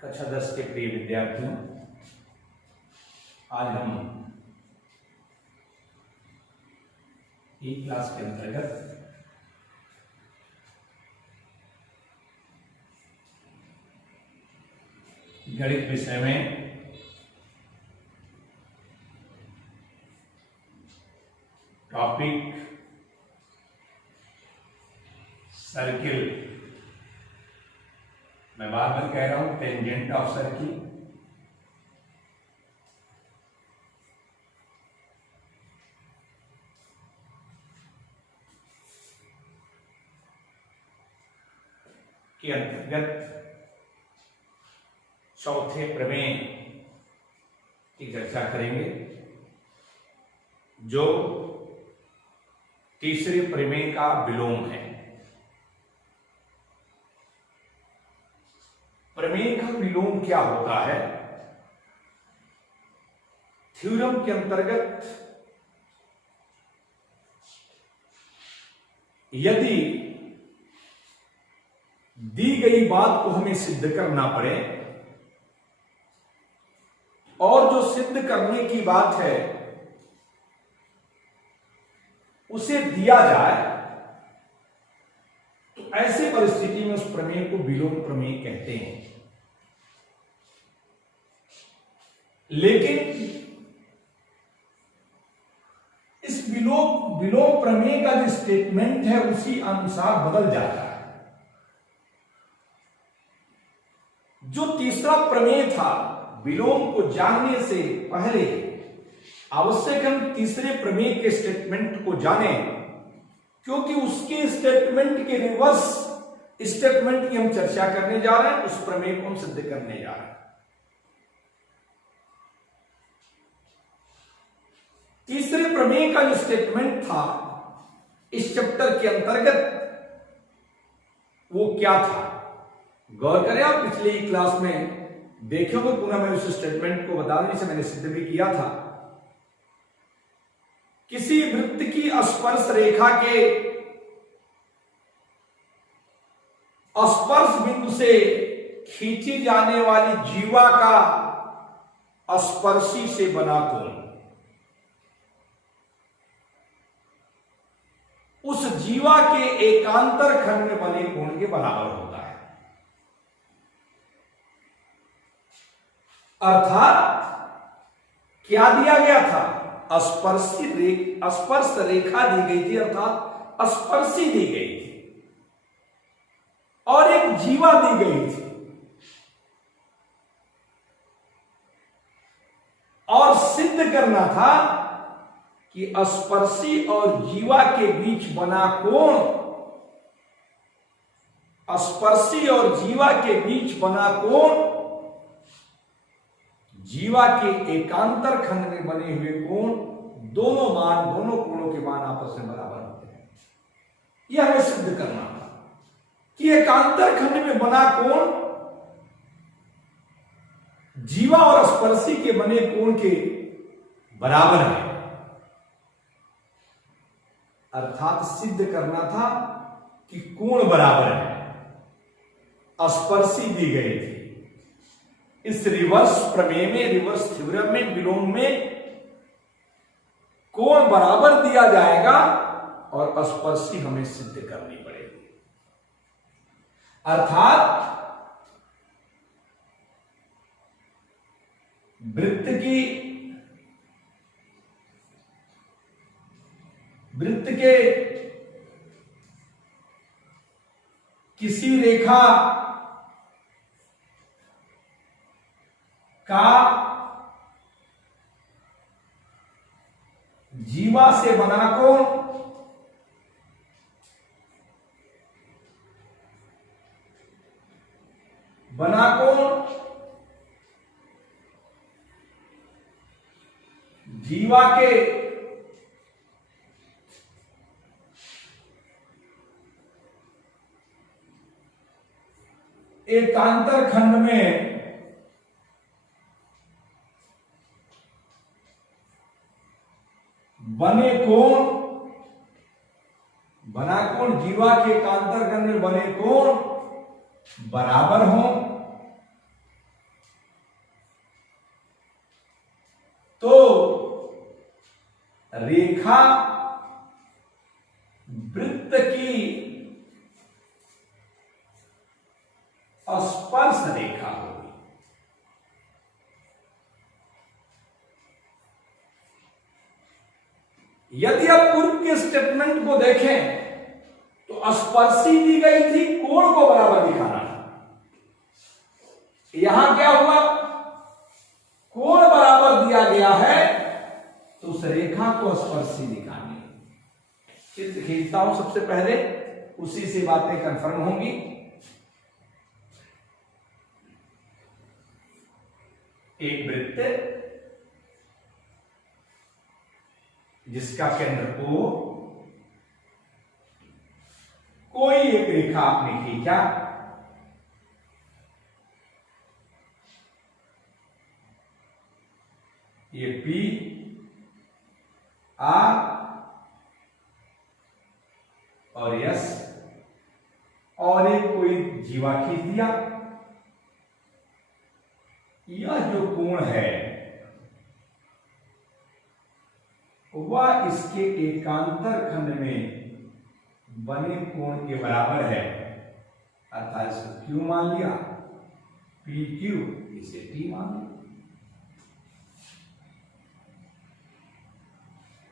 कक्षा 10 के प्रिय विद्यार्थियों, आज हम ई क्लास के अंतर्गत गणित विषय में टॉपिक सर्किल, मैं बार बार कह रहा हूं टेंजेंट ऑफ सर्किल, के अंतर्गत चौथे प्रमेय की चर्चा करेंगे, जो तीसरे प्रमेय का विलोम है। प्रमेय का विलोम क्या होता है? थ्योरम के अंतर्गत यदि दी गई बात को हमें सिद्ध करना पड़े और जो सिद्ध करने की बात है उसे दिया जाए, तो ऐसी परिस्थिति में उस प्रमेय को विलोम प्रमेय कहते हैं। लेकिन इस विलोम प्रमेय का जो स्टेटमेंट है उसी अनुसार बदल जाता है। जो तीसरा प्रमेय था, विलोम को जानने से पहले आवश्यक हम तीसरे प्रमेय के स्टेटमेंट को जानें, क्योंकि उसके स्टेटमेंट के रिवर्स स्टेटमेंट की हम चर्चा करने जा रहे हैं, उस प्रमेय को हम सिद्ध करने जा रहे हैं। तीसरे प्रमेय का जो स्टेटमेंट था इस चैप्टर के अंतर्गत वो क्या था? गौर करें, आप पिछले ही क्लास में देखे होंगे, पुनः मैं उस स्टेटमेंट को बता देने से मैंने सिद्ध भी किया था। किसी वृत्त की स्पर्श रेखा के स्पर्श बिंदु से खींची जाने वाली जीवा का स्पर्शी से बना कोण उस जीवा के एकांतर खंड में बने कोण के बराबर होता है। अर्थात क्या दिया गया था? स्पर्श रेखा दी गई थी, अर्थात स्पर्शी दी गई थी और एक जीवा दी गई थी, और सिद्ध करना था कि स्पर्शी और जीवा के बीच बना कोण, स्पर्शी और जीवा के बीच बना कोण जीवा के एकांतर खंड में बने हुए कोण, दोनों कोणों के मान आपस में बराबर होते हैं। यह हमें सिद्ध करना था कि एकांतर खंड में बना कोण जीवा और स्पर्शी के बने कोण के बराबर है। अर्थात सिद्ध करना था कि कोण बराबर है। स्पर्शी दी गई थी। इस रिवर्स प्रमेय में, रिवर्स थ्योरम में, विलोम में कोण बराबर दिया जाएगा और स्पर्शी हमें सिद्ध करनी पड़ेगी। अर्थात वृत्त के किसी रेखा का जीवा से बना कोण जीवा के एकांतर खंड में बने कोण जीवा के एकांतर खंड में बने कोण बराबर हो वृत्त की स्पर्श रेखा होगी। यदि आप पूर्व के स्टेटमेंट को देखें तो स्पर्शी दी गई थी, कोण को बराबर दिखाना है। यहां क्या हुआ, कोण बराबर दिया गया है तो उस रेखा को स्पर्शी दिखानी है। चित्र खींचता हूं सबसे पहले, उसी से बातें कंफर्म होंगी। एक वृत्त जिसका केंद्र O, कोई एक रेखा आपने खींचा, ये P R और S, और एक कोई जीवा खींच दिया। यह जो कोण है वह इसके एकांतर खंड में बने कोण के बराबर है, अर्थात इसको Q मान लिया, PQ इसे T मान लिया।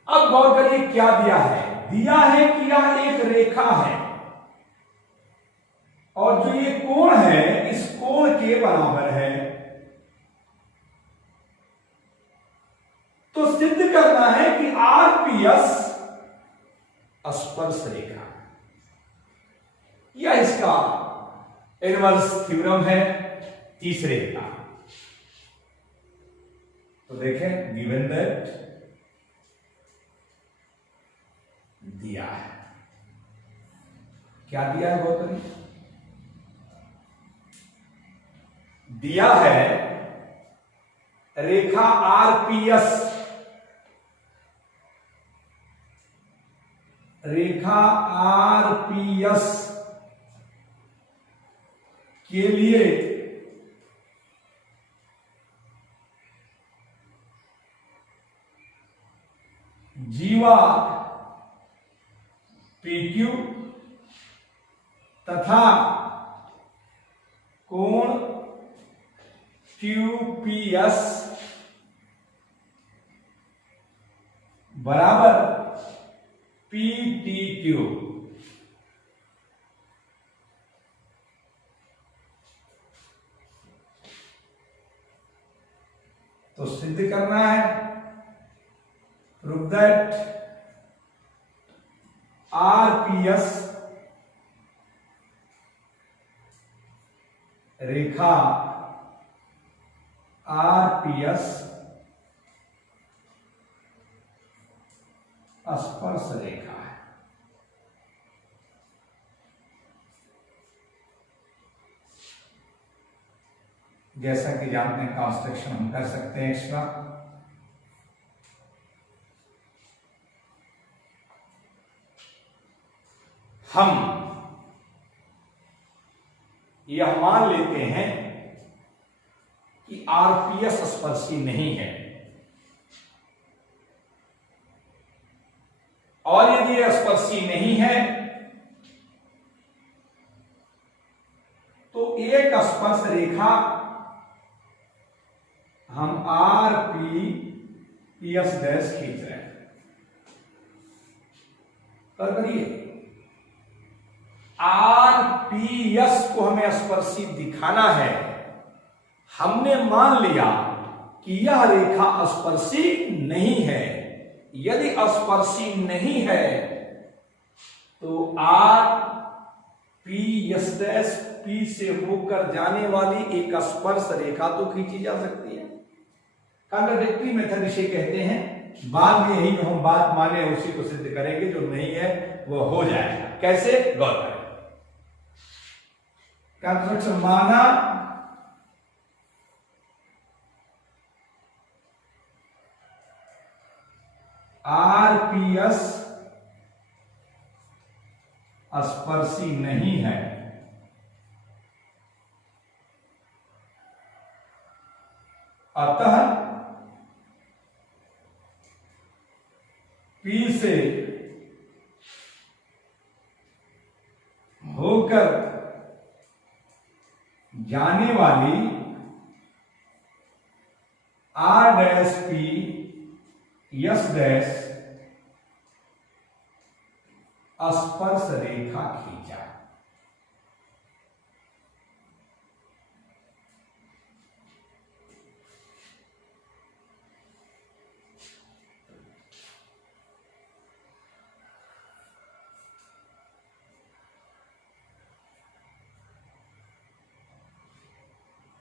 अब गौर करिए क्या दिया है, दिया है कि यह एक रेखा है और जो ये कोण है इस कोण के बराबर है। तो सिद्ध करना है कि RPS स्पर्श रेखा, यह इसका इनवर्स थ्योरम है तीसरे का। तो देखें, गिवन दैट दिया है, क्या दिया है गौतम, दिया है रेखा RPS, रेखा RPS के लिए जीवा PQ तथा कोण QPS बराबर PTQ। तो सिद्ध करना है, prove that RPS Rekha RPS स्पर्श रेखा है। जैसा कि जानते हैं कंस्ट्रक्शन हम कर सकते हैं एक्स्ट्रा, हम यह मान लेते हैं कि RPS स्पर्शी नहीं है, और यदि यह स्पर्शी नहीं है तो एक स्पर्श रेखा हम RPS डैश खींच रहे हैं। कर करिए, RPS को हमें स्पर्शी दिखाना है। हमने मान लिया कि यह रेखा स्पर्शी नहीं है। यदि स्पर्शी नहीं है तो RPS डैश P से होकर जाने वाली एक स्पर्श रेखा तो खींची जा सकती है। कॉन्ट्राडिक्टरी मेथड इसे कहते हैं। बाद में यही जो हम बात माने उसी को सिद्ध करेंगे, जो नहीं है वो हो जाएगा। कैसे, गौर करें। कंस्ट्रक्शन माना, RPS स्पर्शी नहीं है, अतः P से जाने वाली R dash P yes dash स्पर्श रेखा खींचा।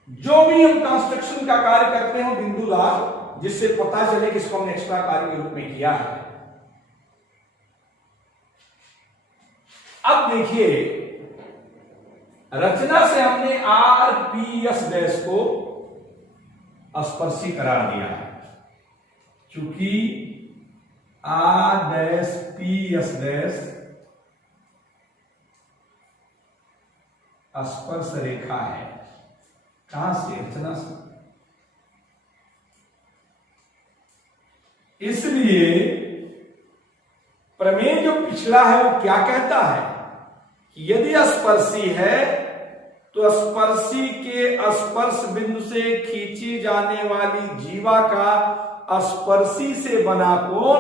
जो भी हम कंस्ट्रक्शन का कार्य करते हैं बिंदुदार, जिससे पता चले कि इसको हमने एक्स्ट्रा कार्य के रूप में किया है। अब देखिए, रचना से हमने आर पी एस डैश को स्पर्शी करार दिया है, चूंकि R dash P S dash स्पर्श रेखा है। कहां से? रचना से। इसलिए प्रमेय जो पिछला है वो क्या कहता है कि यदि स्पर्शी है तो स्पर्शी के स्पर्श बिंदु से खींची जाने वाली जीवा का स्पर्शी से बना कोण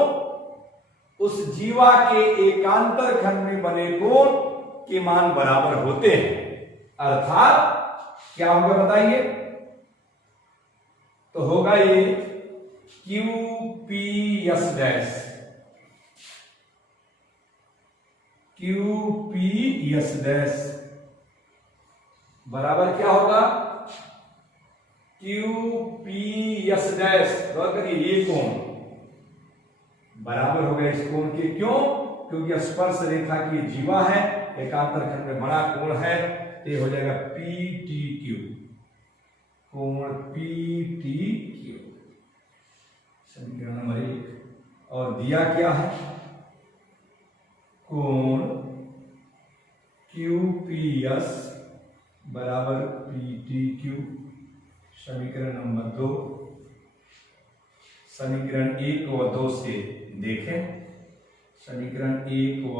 उस जीवा के एकांतर खंड में बने कोण के मान बराबर होते हैं। अर्थात क्या होगा बताइए? तो होगा ये Q P S dash, Q P S dash बराबर क्या होगा? क्यू पी एस डैश करिए ये कोण बराबर हो गया इस कोण के। क्यों? क्योंकि स्पर्श रेखा की जीवा है, एकांतर खंड में बड़ा कोण है, ये हो जाएगा पी टी क्यू, कोण पी टी क्यू, समीकरण नंबर 1। और दिया क्या है? कोण क्यू पी एस बराबर पी टी क्यू, समीकरण नंबर 2। समीकरण 1 व 2 से देखें, समीकरण 1 व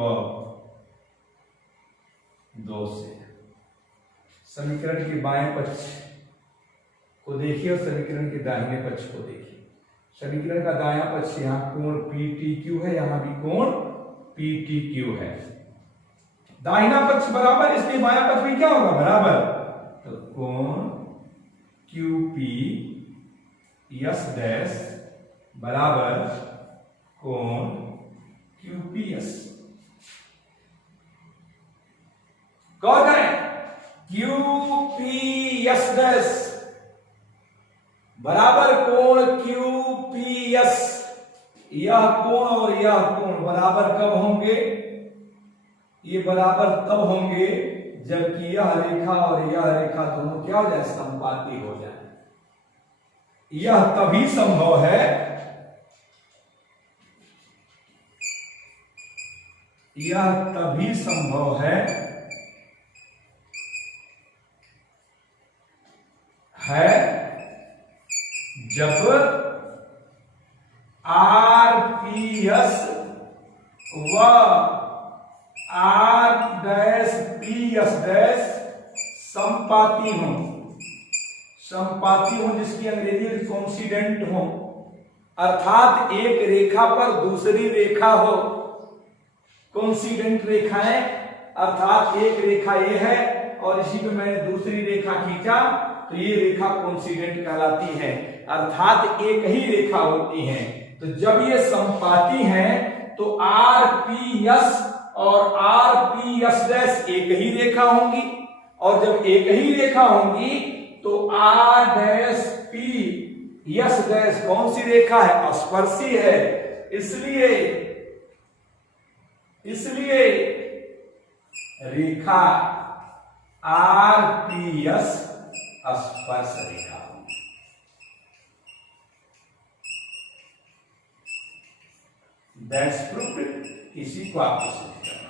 2 से समीकरण के बाएं पक्ष को देखिए और समीकरण के दाहिने पक्ष को देखिए। समीकरण का दायां पक्ष यहां कोण पी टी क्यू है, यहां भी कोण पी टी क्यू है। दाहिना पक्ष बराबर, इसके बायां पक्ष में क्या होगा? बराबर। तो कोण क्यू पी एस डैश बराबर कोण क्यू पी एस। गौर करें, क्यू पी एस डैश बराबर कोण क्यू पी एस। यह कोण और यह कोण बराबर कब होंगे? ये बराबर तब होंगे जबकि यह रेखा और यह रेखा दोनों क्या हो जाए? समपाती हो जाए। यह तभी संभव है, यह तभी संभव है जब आर पी एस व R dash P S dash समपाती हो, समपाती हो जिसकी अंग्रेजी में कोइंसिडेंट हो, अर्थात एक रेखा पर दूसरी रेखा हो। कोइंसिडेंट रेखाएं अर्थात एक रेखा ये है और इसी पे मैंने दूसरी रेखा खींचा तो ये रेखा कोइंसिडेंट कहलाती है, अर्थात एक ही रेखा होती है। तो जब ये समपाती हैं तो आर पी एस और आर पी एस डैश एक ही रेखा होंगी, और जब एक ही रेखा होंगी तो R dash P S dash कौन सी रेखा है? स्पर्शी है। इसलिए रेखा आर पी एस स्पर्श रेखा होगी। That's proved. इसी को आपको सिद्ध करना।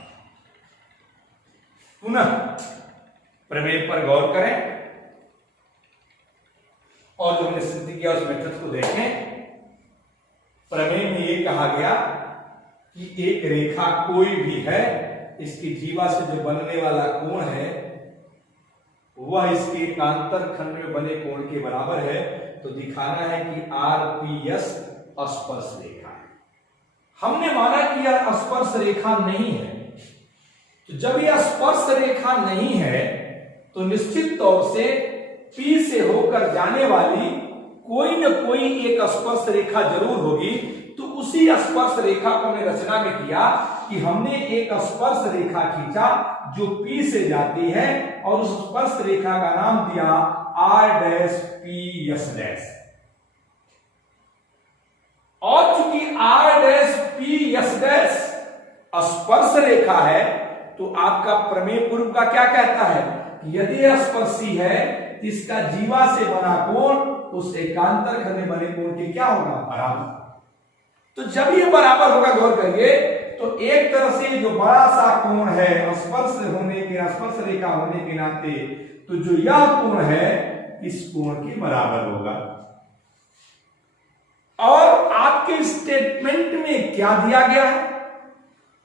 पुनः प्रमेय पर गौर करें और जो हमने सिद्ध किया उस मेथड को देखें। प्रमेय में यह कहा गया कि एक रेखा कोई भी है, इसकी जीवा से जो बनने वाला कोण है वह इसके एकांतर खंड में बने कोण के बराबर है। तो दिखाना है कि RPS स्पर्श रेखा है। हमने माना कि यह स्पर्श रेखा नहीं है, तो जब यह स्पर्श रेखा नहीं है तो निश्चित तौर से P से होकर जाने वाली कोई न कोई एक स्पर्श रेखा जरूर होगी। तो उसी स्पर्श रेखा को हमने रचना में किया कि हमने एक स्पर्श रेखा खींचा जो P से जाती है और उस स्पर्श रेखा का नाम दिया R'PS'। और चूंकि R'PS' स्पर्श रेखा है तो आपका प्रमेय पूर्व का क्या कहता है कि यदि यह स्पर्शी है तो इसका जीवा से बना कोण उस एकांतर खंड में बने कोण के क्या होगा, बराबर। तो जब ये बराबर होगा, गौर करिए, तो एक तरह से जो बड़ा सा कोण है स्पर्श रेखा होने के नाते, तो जो यह कोण है इस कोण के बराबर होगा। और आपके स्टेटमेंट में क्या दिया गया है,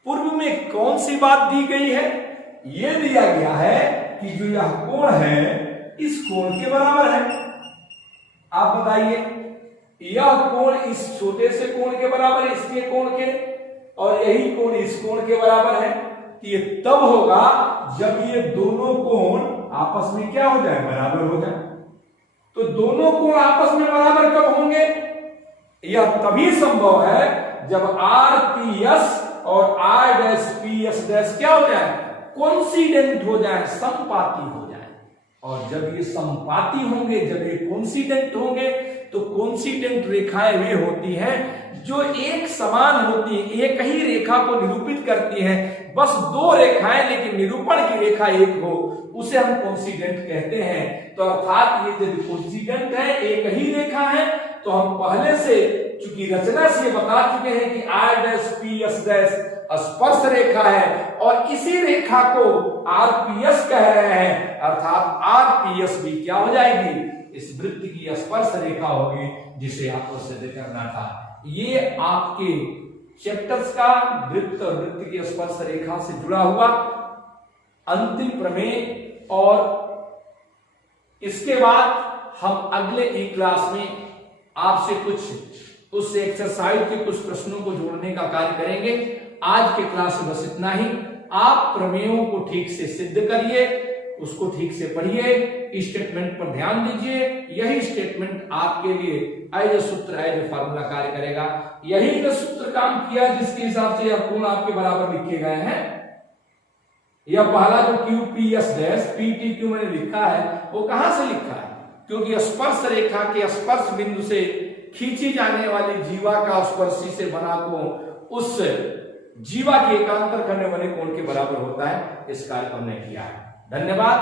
पूर्व में कौन सी बात दी गई है, यह दिया गया है कि जो यह कोण है इस कोण के बराबर है। आप बताइए, यह कोण इस छोटे से कोण के बराबर है, इसके कोण के, और यही कोण इस कोण के बराबर है। तो ये तब होगा जब ये दोनों कोण आपस में क्या हो जाए, बराबर हो जाए। तो दोनों कोण आपस में बराबर कब होंगे, यह तभी संभव है जब RPS और R'PS' क्या हो जाए, कोइंसिडेंट हो जाए, संपाती हो जाए। और जब ये संपाती होंगे, जब ये कोइंसिडेंट होंगे, तो कोइंसिडेंट रेखाएं वे होती हैं जो एक समान होती है, एक ही रेखा को निरूपित करती हैं। बस दो रेखाएं लेकिन निरूपण की रेखा एक हो, उसे हम कोइंसिडेंट कहते हैं। तो अर्थात ये यदि कोइंसिडेंट है, एक ही रेखा है, तो हम पहले से चूंकि रचना से बता चुके हैं कि R''PS' स्पर्श रेखा है और इसी रेखा को RPS कह रहे हैं, अर्थात RPS भी क्या हो जाएगी, इस वृत्त की स्पर्श रेखा होगी जिसे आपको सिद्ध करना था। ये आपके चैप्टर्स का वृत्त और वृत्त की स्पर्श रेखा से जुड़ा हुआ अंतिम प्रमेय, और इसके बाद हम अगले ई क्लास में आपसे कुछ उस एक्सरसाइज के कुछ प्रश्नों को जोड़ने का कार्य करेंगे। आज के क्लास में बस इतना ही। आप प्रमेयों को ठीक से सिद्ध करिए, उसको ठीक से पढ़िए, स्टेटमेंट पर ध्यान दीजिए। यही स्टेटमेंट आपके लिए एज सूत्र, एज फार्मूला कार्य करेगा। यही जो सूत्र काम किया जिसके हिसाब से यह कोण आपके बराबर लिखे गए हैं। यह पहला जो QPS' PTQ मैंने लिखा है वो कहां से लिखा है, क्योंकि स्पर्श रेखा के स्पर्श बिंदु से खींची जाने वाली जीवा का स्पर्शी से बना कोण उस जीवा के एकांतर खंड में बने कोण के बराबर होता है। इस कार्य को हमने किया है। धन्यवाद।